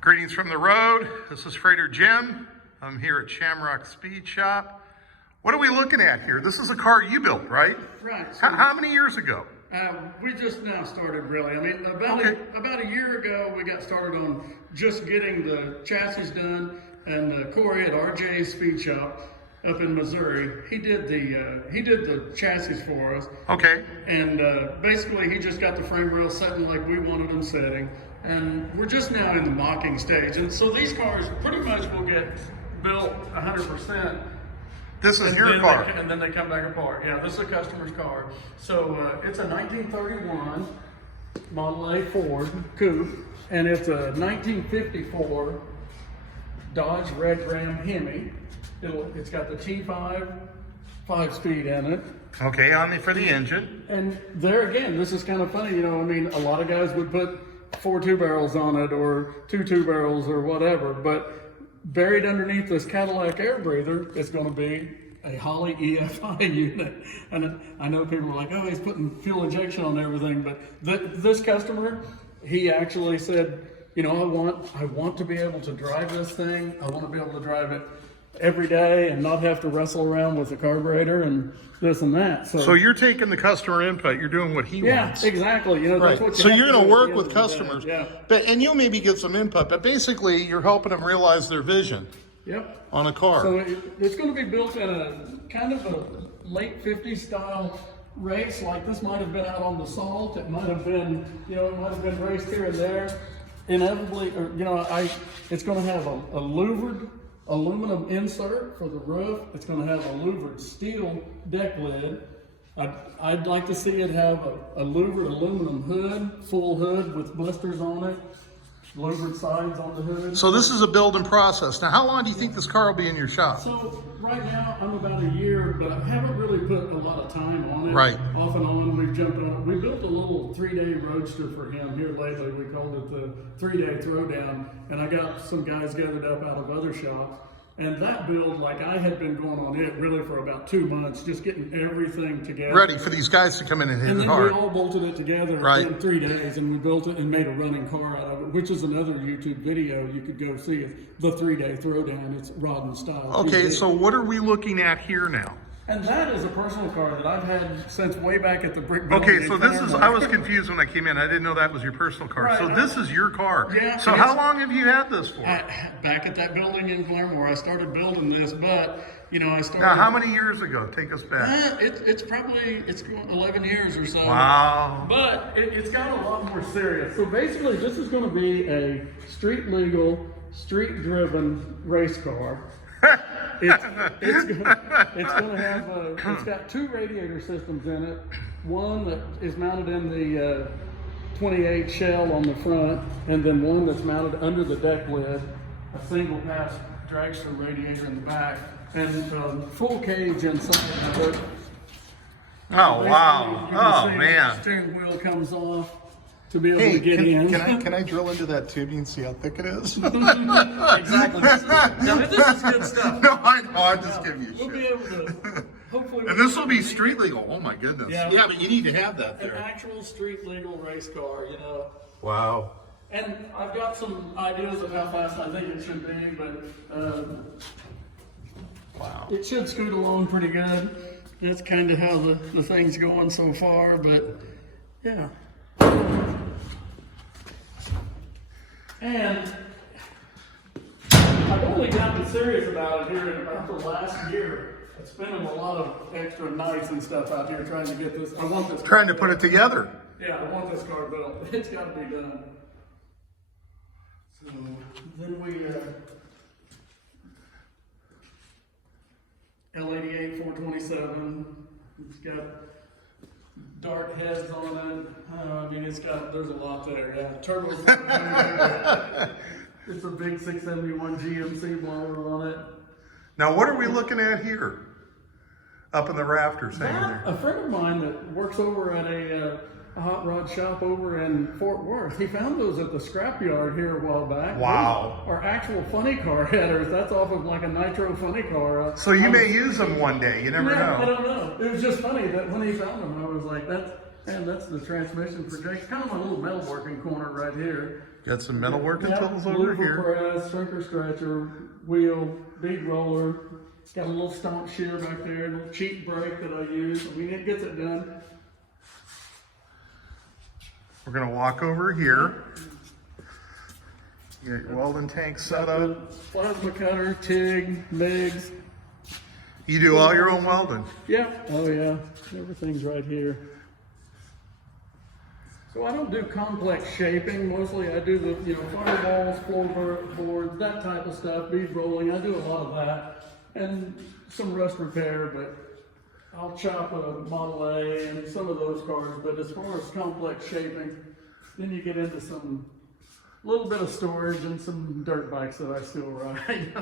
Greetings from the road. This is Freighter Jim. I'm here at Shamrock Speed Shop. What are we looking at here? This is a car you built, right? Right. So, how many years ago? we just now started, really. I mean, about a year ago, we got started on just getting the chassis done. And Corey at RJ Speed Shop up in Missouri, he did the chassis for us. Okay. And basically, he just got the frame rails setting like we wanted them setting. And we're just now in the mocking stage. And so these cars pretty much will get built 100%. This is your car. And then they come back apart. Yeah, this is a customer's car. So it's a 1931 Model A Ford Coupe. And it's a 1954 Dodge Red Ram Hemi. It's got the T5 5-speed in it. Okay, for the engine. And there again, this is kind of funny, you know, I mean, a lot of guys would put 4 2-barrels on it or 2 2-barrels or whatever, but buried underneath this Cadillac air breather is going to be a Holley EFI unit. And I know people are like, oh, he's putting fuel injection on everything, but this customer, he actually said, you know, I want to be able to drive this thing. I want to be able to drive it every day and not have to wrestle around with the carburetor and this and that. So you're taking the customer input. You're doing what he wants. Yeah, exactly. You know, that's what so you're going to work with customers. Yeah. And you'll maybe get some input, but basically you're helping them realize their vision. Yep. On a car. So it's going to be built in a kind of a late 50s style race. Like this might have been out on the Salt. It might have been, you know, it might have been raced here and there. Inevitably, or, you know, it's going to have a louvered aluminum insert for the roof. It's going to have a louvered steel deck lid. I'd like to see it have a louvered aluminum hood, full hood with blisters on it, louvered sides on the hood. So this is a building process. Now, how long do you think this car will be in your shop? So right now, I'm about a year, but I haven't really put a lot of time on it. Right. Off and on, we've jumped on. We built a little 3-day roadster for him here lately. We called it the 3-day throwdown, and I got some guys gathered up out of other shops. And that build, like I had been going on it really for about 2 months, just getting everything together. Ready for these guys to come in and hit it hard. And then we all bolted it together in 3 days, and we built it and made a running car out of it, which is another YouTube video you could go see. The 3-day throwdown. It's rod and style. Okay, so what are we looking at here now? And that is a personal car that I've had since way back at the brick building. Okay, so this is, I was confused when I came in. I didn't know that was your personal car. Right, so this is your car. Yeah. So how long have you had this for? Back at that building in Claremore, I started building this, but, you know, I started... Now, how many years ago? Take us back. It's probably 11 years or so. Wow. But it's got a lot more serious. So basically, this is going to be a street-legal, street-driven race car. It's going to have it's got 2 radiator systems in it. One that is mounted in the 28 shell on the front, and then one that's mounted under the deck lid. A single pass dragster radiator in the back, and full cage inside of it. Oh wow! Oh man! The steering wheel comes off to be able to get in. Can I drill into that tubing and see how thick it is? Exactly. This is good stuff. No, I know. I'm just giving you shit. We'll be able to, hopefully. And this will be street legal. Oh my goodness. Yeah, but you need to have that there. An actual street legal race car, you know. Wow. And I've got some ideas of how fast I think it should be, but wow, it should scoot along pretty good. That's kind of how the thing's going so far, but yeah. And I've only gotten serious about it here in about the last year. I'm spending a lot of extra nights and stuff out here trying to get this. I want this. Trying to put it together. Yeah, I want this car built. It's got to be done. So then we L88 427. It's got dart heads on it. I mean, there's a lot there. Yeah, turbo. It's a big 671 GMC blower on it. Now, what are we looking at here? Up in the rafters hanging there. A friend of mine that works over at a hot rod shop over in Fort Worth, he found those at the scrapyard here a while back. Wow. Those are actual funny car headers. That's off of like a nitro funny car. So you may use them one day. You never know. I don't know. It was just funny that when he found them, I was like, that's the transmission projection. Kind of my little metalworking corner right here. Got some metalworking Yeah, tools over here. press, shrinker stretcher, wheel, bead roller. It's got a little stomp shear back there, a little cheap brake that I use. I mean, it gets it done. We're gonna walk over here. You got your welding tank set up. Plasma cutter, TIG, MIGs. You do all your own welding. Yeah. Oh yeah. Everything's right here. So I don't do complex shaping. Mostly I do the, firewalls, floorboards, that type of stuff, bead rolling. I do a lot of that. And some rust repair, but I'll chop a Model A and some of those cars. But as far as complex shaping, then you get into some little bit of storage and some dirt bikes that I still ride.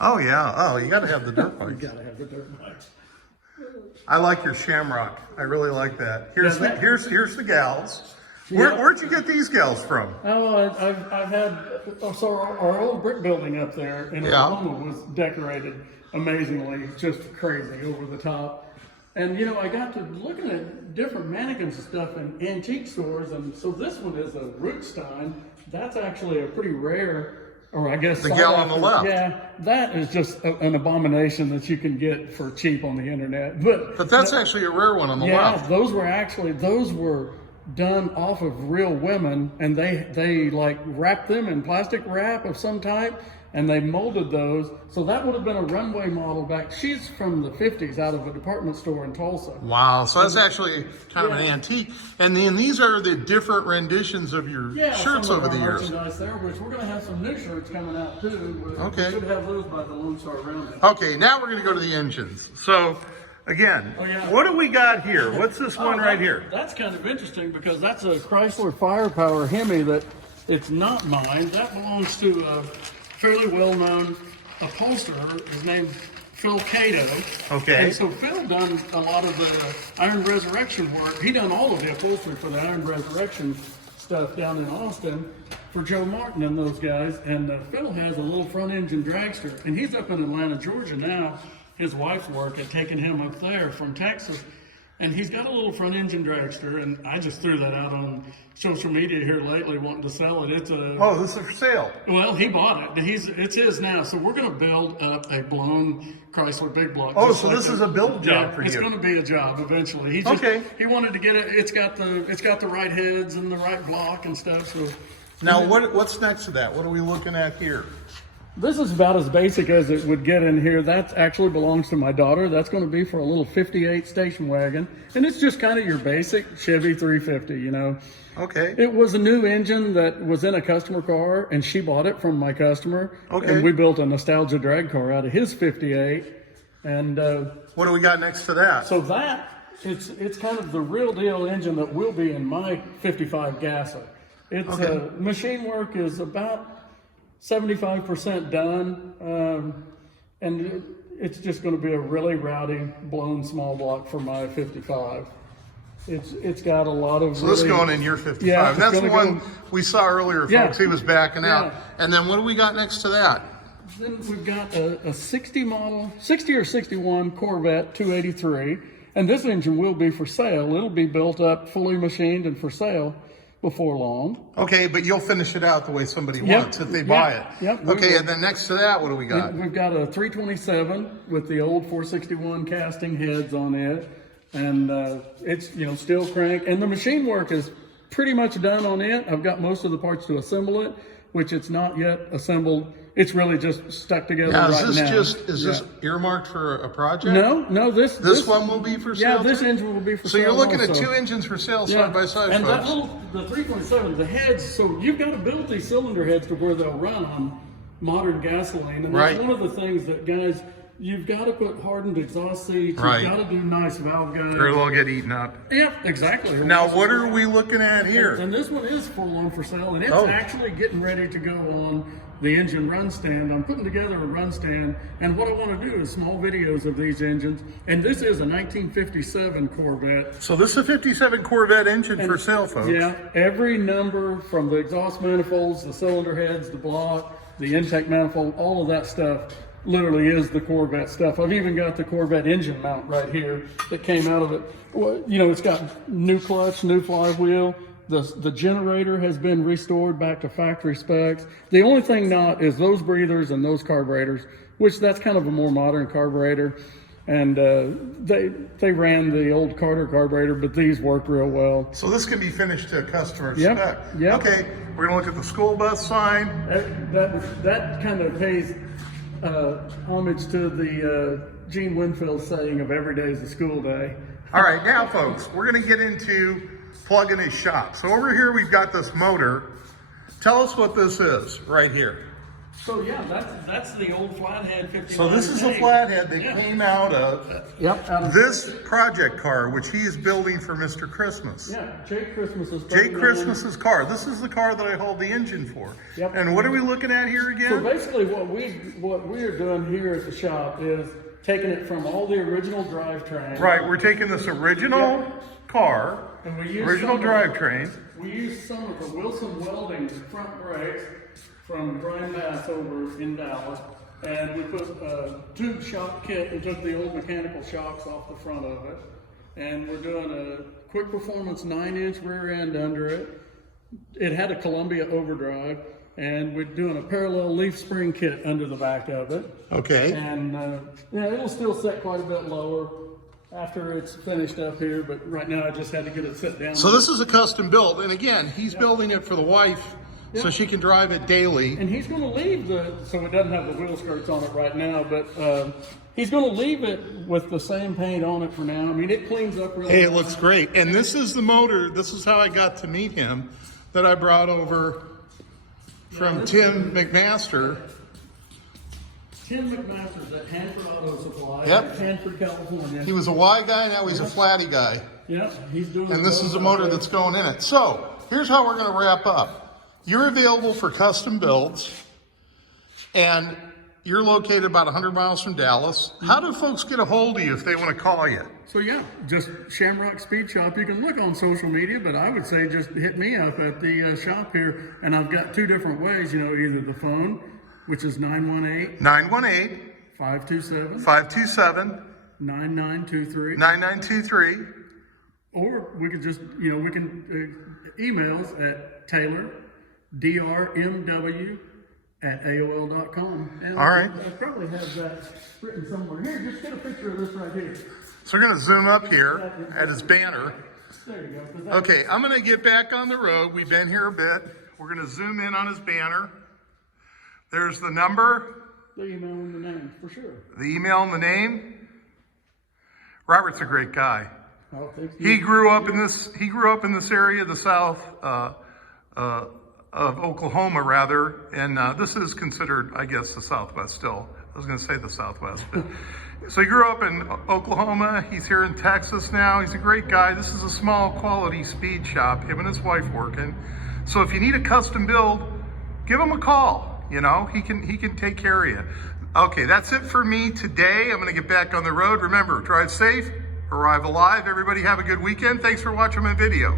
Oh yeah. Oh, you got to have the dirt You bikes. gotta have the dirt bikes. I like your Shamrock. I really like that. Here's Yeah, here's the gals. Yeah. Where'd you get these gals from? Oh, I've had, so our old brick building up there in Yeah. Oklahoma was decorated amazingly, just crazy, over the top. And I got to looking at different mannequins and stuff in antique stores, and so this one is a Rootstein. That's actually a pretty rare, or I guess The gal on the left. Yeah, that is just an abomination that you can get for cheap on the internet. But That's actually a rare one on the yeah, left. those were done off of real women, and they like wrapped them in plastic wrap of some type, and they molded those. So that would have been a runway model back. She's from the 50s, out of a department store in Tulsa. Wow, so that's actually kind of an antique. And then these are the different renditions of your shirts some of over the our years. merchandise there, which we're going to have some new shirts coming out too. Okay. We should have those by the Lone Star Roundup. Okay, now we're going to go to the engines. So, again, what do we got here? What's this one right here? That's kind of interesting because that's a Chrysler Firepower Hemi that it's not mine. That belongs to a fairly well-known upholsterer. His name's Phil Cato. Okay. And so Phil done a lot of the Iron Resurrection work. He done all of the upholstery for the Iron Resurrection stuff down in Austin for Joe Martin and those guys. And Phil has a little front engine dragster, and he's up in Atlanta, Georgia now. His wife's work had taken him up there from Texas, and he's got a little front engine dragster, and I just threw that out on social media here lately, wanting to sell it. It's a This is for sale. well, he bought it. It's his now. So we're going to build up a blown Chrysler big block. Oh, just so like this is a build job yeah, for it's you. going to be a job eventually. He wanted to get it. It's got the right heads and the right block and stuff. So Now, what's next to that? What are we looking at here? this is about as basic as it would get in here. That actually belongs to my daughter. That's going to be for a little 58 station wagon. And it's just kind of your basic Chevy 350, Okay. It was a new engine that was in a customer car, and she bought it from my customer. Okay. And we built a nostalgia drag car out of his 58. And What do we got next to that? so that, it's kind of the real deal engine that will be in my 55 gasser. It's machine work is about 75% done, and it's just going to be a really rowdy blown small block for my 55. It's got a lot of. So this going in your 55. Yeah, it's That's the gonna one go- we saw earlier, folks. Yeah. He was backing out. Yeah. And then what do we got next to that? Then we've got a 60 or 61 Corvette 283, and this engine will be for sale. It'll be built up, fully machined, and for sale before long. Okay, but you'll finish it out the way somebody Yep. wants if they buy it. Yep, we Okay, will. and then next to that, what do we got? We've got a 327 with the old 461 casting heads on it, and it's steel crank, and the machine work is pretty much done on it. I've got most of the parts to assemble it, which it's not yet assembled. It's really just stuck together Now, right now. is this earmarked for a project? No, this one will be for Yeah, sale this too? engine will be for So sale. you're looking at also. 2 engines for sale side by side, and folks. the 327, the heads, so you've got to build these cylinder heads to where they'll run on modern gasoline. And that's Right. one of the things that, guys, you've got to put hardened exhaust seats. Right. You've got to do nice valve guides. Or they'll get eaten up. Yeah, exactly. Now, what are we looking at here? And this one is full on for sale, and it's Oh. actually getting ready to go on the engine run stand. I'm putting together a run stand, and what I want to do is small videos of these engines. And this is a 1957 Corvette. So this is a 57 Corvette engine for sale, folks. Yeah, every number from the exhaust manifolds, the cylinder heads, the block, the intake manifold, all of that stuff literally is the Corvette stuff. I've even got the Corvette engine mount right here that came out of it. Well, it's got new clutch, new flywheel. The generator has been restored back to factory specs. The only thing not is those breathers and those carburetors, which that's kind of a more modern carburetor. And they ran the old Carter carburetor, but these work real well. So this can be finished to a customer Yep, spec. yep. Okay, we're gonna look at the school bus sign. That kind of pays homage to the Gene Winfield saying of every day is a school day. All right, now folks, we're gonna get into plugging his shop. So over here we've got this motor. Tell us what this is right here. So yeah, that's the old Flathead 59. So this is a Flathead that came out of this project car, which he is building for Mr. Christmas. Yeah, Jake Christmas's. Jake Christmas's car. This is the car that I hold the engine for. Yep. And what are we looking at here again? So basically what we are doing here at the shop is taking it from all the original drivetrain. Right, we're taking this original car, and we use original drivetrain. We used some of the Wilson Welding front brakes from Brian Bass over in Dallas, and we put a tube shock kit and took the old mechanical shocks off the front of it, and we're doing a quick performance 9-inch rear end under it. It had a Columbia overdrive, and we're doing a parallel leaf spring kit under the back of it. Okay. And yeah, it'll still set quite a bit lower after it's finished up here, but right now I just had to get it set down. So this is a custom build, and again, he's building it for the wife so she can drive it daily. And he's going to leave so it doesn't have the wheel skirts on it right now, but he's going to leave it with the same paint on it for now. I mean, it cleans up really Hey, it looks great. And this is the motor, this is how I got to meet him, that I brought over from Tim McMaster. Tim McMaster's at Hanford Auto Supply, Yep. Hanford, California. He was a Y guy, now he's a flatty guy. Yep, he's doing. And this is the motor that's going in it. So, here's how we're going to wrap up. You're available for custom builds, and you're located about 100 miles from Dallas. How do folks get a hold of you if they want to call you? So yeah, just Shamrock Speed Shop. You can look on social media, but I would say just hit me up at the shop here, and I've got two different ways. You know, either the phone, which is 918 527 9923, 9923. or we could just, you know, we can emails at taylordrmw@aol.com. And All right. I probably have that written somewhere. Here, just get a picture of this right here. So we're going to zoom up here at his banner. There you go. Okay, I'm going to get back on the road. We've been here a bit. We're going to zoom in on his banner. There's the number. The email and the name, for sure. The email and the name. Robert's a great guy. Oh, thank you. He grew up in this area, the south of Oklahoma, rather, and this is considered, I guess, the Southwest still. I was going to say the Southwest, but so he grew up in Oklahoma. He's here in Texas now. He's a great guy. This is a small quality speed shop. Him and his wife working. So if you need a custom build, give him a call. You know, he can take care of you. Okay, that's it for me today. I'm going to get back on the road. Remember, drive safe, arrive alive. Everybody have a good weekend. Thanks for watching my video.